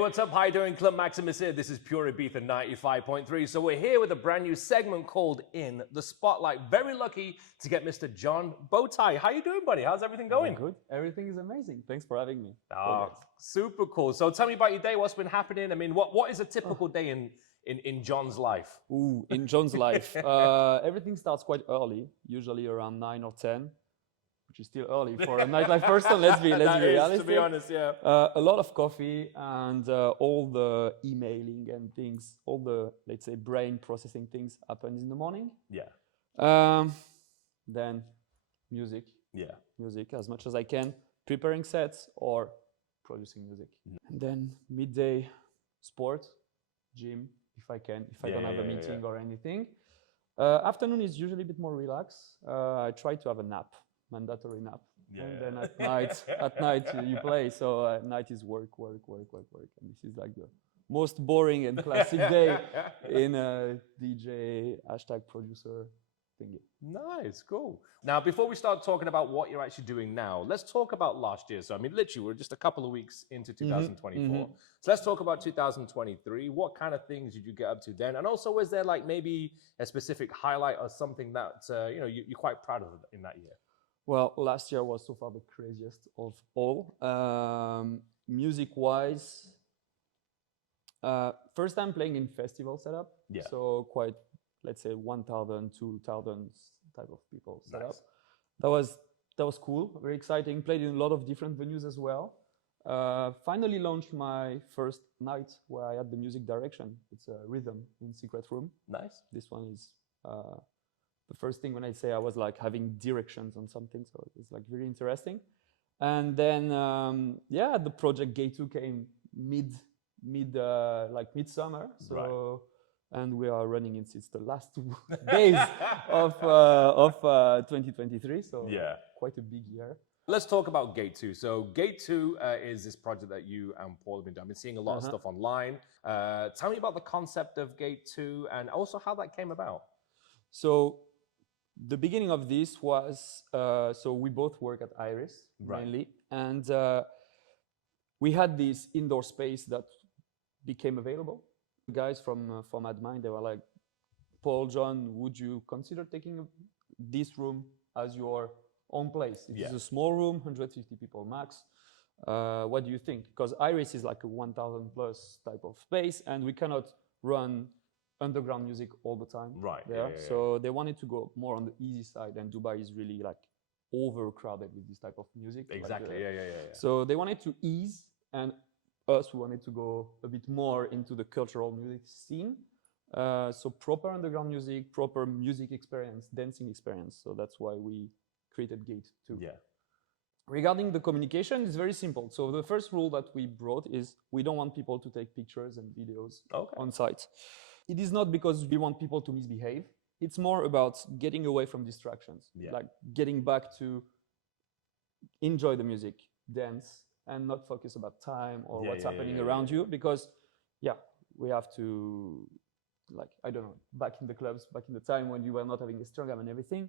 what's up? How you doing? Club Maximus here. This is Pure Ibiza 95.3. So we're here with a brand new segment called In the Spotlight. Very lucky to get Mr. John Bowtie. How you doing, buddy? How's everything going? Good. Everything is amazing. Thanks for having me. Oh, super cool. So tell me about your day. What's been happening? I mean, what is a typical day in John's life? Ooh, in John's life, everything starts quite early, usually around 9 or 10. Which is still early for a nightlife person. Let's be realistic. To be honest, yeah. A lot of coffee and all the emailing and things, all the, let's say, brain processing things happens in the morning. Yeah. Then music. Yeah. Music as much as I can, preparing sets or producing music. And then midday, sport, gym, if I can, if I don't have a meeting or anything. Afternoon is usually a bit more relaxed. I try to have a nap. Mandatory nap, and then at night you play. So at night is work, and this is like the most boring and classic day in a DJ #producer thingy. Nice, cool. Now, before we start talking about what you're actually doing now, let's talk about last year. So, I mean, literally, we're just a couple of weeks into 2024. So let's talk about 2023. What kind of things did you get up to then? And also, was there like maybe a specific highlight or something that you're quite proud of in that year? Well, last year was so far the craziest of all. Music-wise, first time playing in festival setup. Yeah. So quite, let's say, 1,000, 2,000 type of people set up. Nice. That was cool, very exciting. Played in a lot of different venues as well. Finally launched my first night where I had the music direction. It's a rhythm in Secret Room. Nice. This one is the first thing when I say I was like having directions on something, so it's like really interesting. And then the project Gate 2 came midsummer. So and we are running it since the last 2 days of 2023. So yeah, quite a big year. Let's talk about Gate 2. So Gate 2 is this project that you and Paul have been doing. I've been seeing a lot of stuff online. Tell me about the concept of Gate 2 and also how that came about. So the beginning of this was, so we both work at Iris mainly, and we had this indoor space that became available. The guys from AdMind, they were like, Paul, John, would you consider taking this room as your own place? It is a small room, 150 people max. What do you think? Because Iris is like a 1,000 plus type of space, and we cannot run underground music all the time. Right. Yeah. So they wanted to go more on the easy side, and Dubai is really like overcrowded with this type of music. Exactly. Like, So they wanted to ease, and us wanted to go a bit more into the cultural music scene. So proper underground music, proper music experience, dancing experience. So that's why we created Gate 2. Yeah. Regarding the communication, it's very simple. So the first rule that we brought is we don't want people to take pictures and videos on site. It is not because we want people to misbehave. It's more about getting away from distractions, like getting back to enjoy the music, dance, and not focus about time or what's happening around you. Because, we have to, like, I don't know, back in the clubs, back in the time when you were not having a Instagram and everything,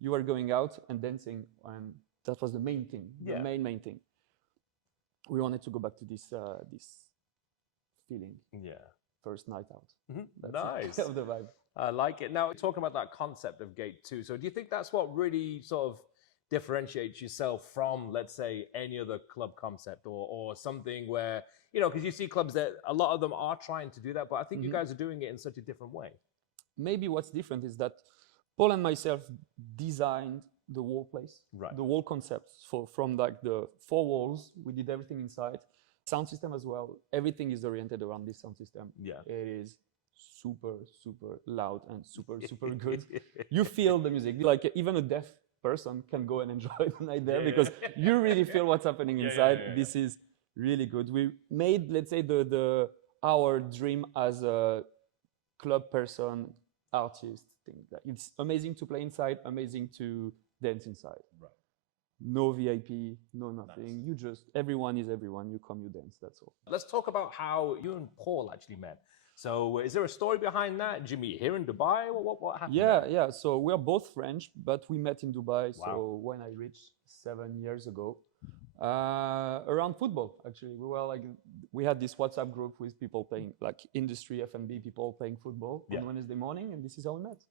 you were going out and dancing, and that was the main thing, the main thing. We wanted to go back to this feeling. Yeah. First night out. That's nice. The vibe. I like it. Now, talking about that concept of Gate 2, so do you think that's what really sort of differentiates yourself from, let's say, any other club concept or something where, because you see clubs that a lot of them are trying to do that, but I think you guys are doing it in such a different way. Maybe what's different is that Paul and myself designed the whole place, the whole concept. So from like the 4 walls, we did everything inside. Sound system as well. Everything is oriented around this sound system. Yeah. It is super, super loud and super, super good. You feel the music. Like even a deaf person can go and enjoy the night there because you really feel what's happening inside. This is really good. We made, let's say, our dream as a club person, artist thing. It's amazing to play inside, amazing to dance inside. Right. No VIP, no nothing. Nice. Everyone is everyone. You come, you dance, that's all. Let's talk about how you and Paul actually met. So is there a story behind that? Did you meet here in Dubai? What happened? Yeah. So we are both French, but we met in Dubai. Wow. So when I reached 7 years ago, around football, actually. We were like we had this WhatsApp group with people playing, like industry, F&B people playing football on Wednesday morning, and this is how we met.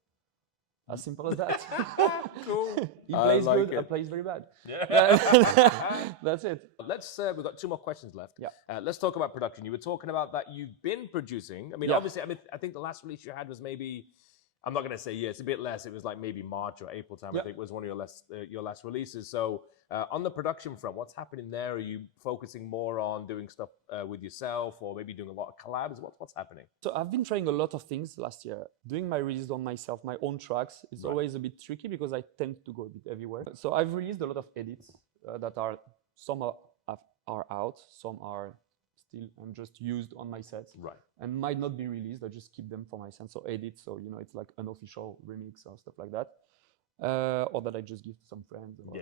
As simple as that. Cool. He plays like good, it. I plays very bad. Yeah. That's it. We've got 2 more questions left. Yeah. Let's talk about production. You were talking about that you've been producing. I mean, obviously, I think the last release you had was maybe, I'm not going to say it's a bit less. It was like maybe March or April time, I think was one of your last releases. So on the production front, what's happening there? Are you focusing more on doing stuff with yourself or maybe doing a lot of collabs? What's happening? So I've been trying a lot of things last year. Doing my release on myself, my own tracks, it's always a bit tricky because I tend to go a bit everywhere. So I've released a lot of edits that are, some are out, some are still just used on my sets, and might not be released. I just keep them for myself. So edits, so it's like unofficial remix or stuff like that, or that I just give to some friends or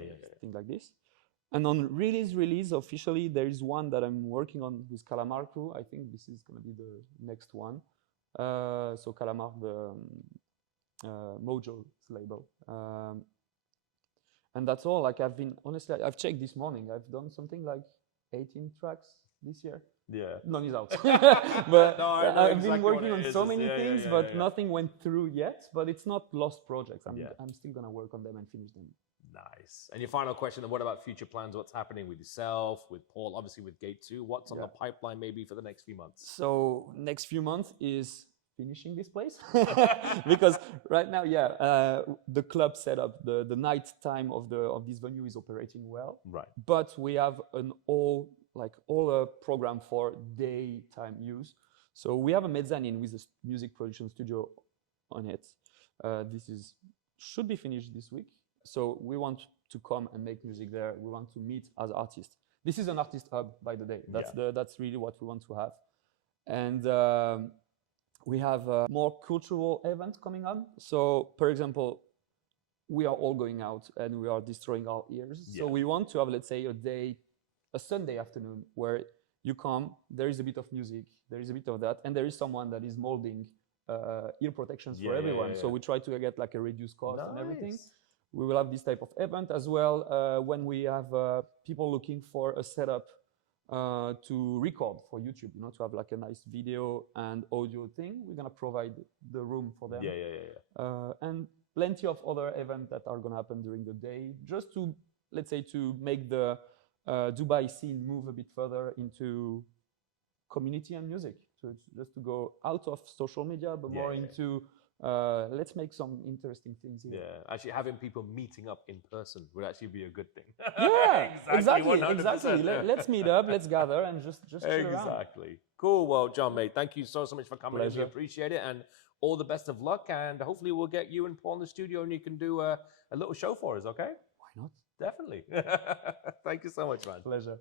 things like this. And on release officially, there is one that I'm working on with Calamar Crew. I think this is going to be the next one. So Calamar, the Mojo's label. And that's all. Like honestly, I've checked this morning. I've done something like 18 tracks this year. Yeah. None is out. But no, I've been working on so many things, but nothing went through yet. But it's not lost projects. I'm still going to work on them and finish them. Nice. And your final question, what about future plans? What's happening with yourself, with Paul, obviously with Gate 2? What's on the pipeline maybe for the next few months? So next few months is finishing this place. Because right now, the club setup, the night time of this venue is operating well. Right. But we have an all program for daytime use. So we have a mezzanine with a music production studio on it. This should be finished this week. So we want to come and make music there. We want to meet as artists. This is an artist hub by the day. That's really what we want to have. And we have more cultural events coming up. So, for example, we are all going out and we are destroying our ears. So we want to have, let's say, a Sunday afternoon where you come, there is a bit of music, there is a bit of that, and there is someone that is molding ear protections for everyone. So we try to get like a reduced cost and everything. We will have this type of event as well when we have people looking for a setup to record for YouTube, to have like a nice video and audio thing. We're gonna provide the room for them. And plenty of other events that are gonna happen during the day, just to, let's say, to make the Dubai scene move a bit further into community and music. So it's just to go out of social media, but more into let's make some interesting things here. Yeah, actually having people meeting up in person would actually be a good thing. Yeah, exactly. Let's meet up, let's gather and just chill around. Exactly. Cool. Well, John, mate, thank you so much for coming in. We appreciate it, and all the best of luck. And hopefully we'll get you and Paul in the studio and you can do a little show for us, okay? Why not? Definitely. Thank you so much, man. Pleasure.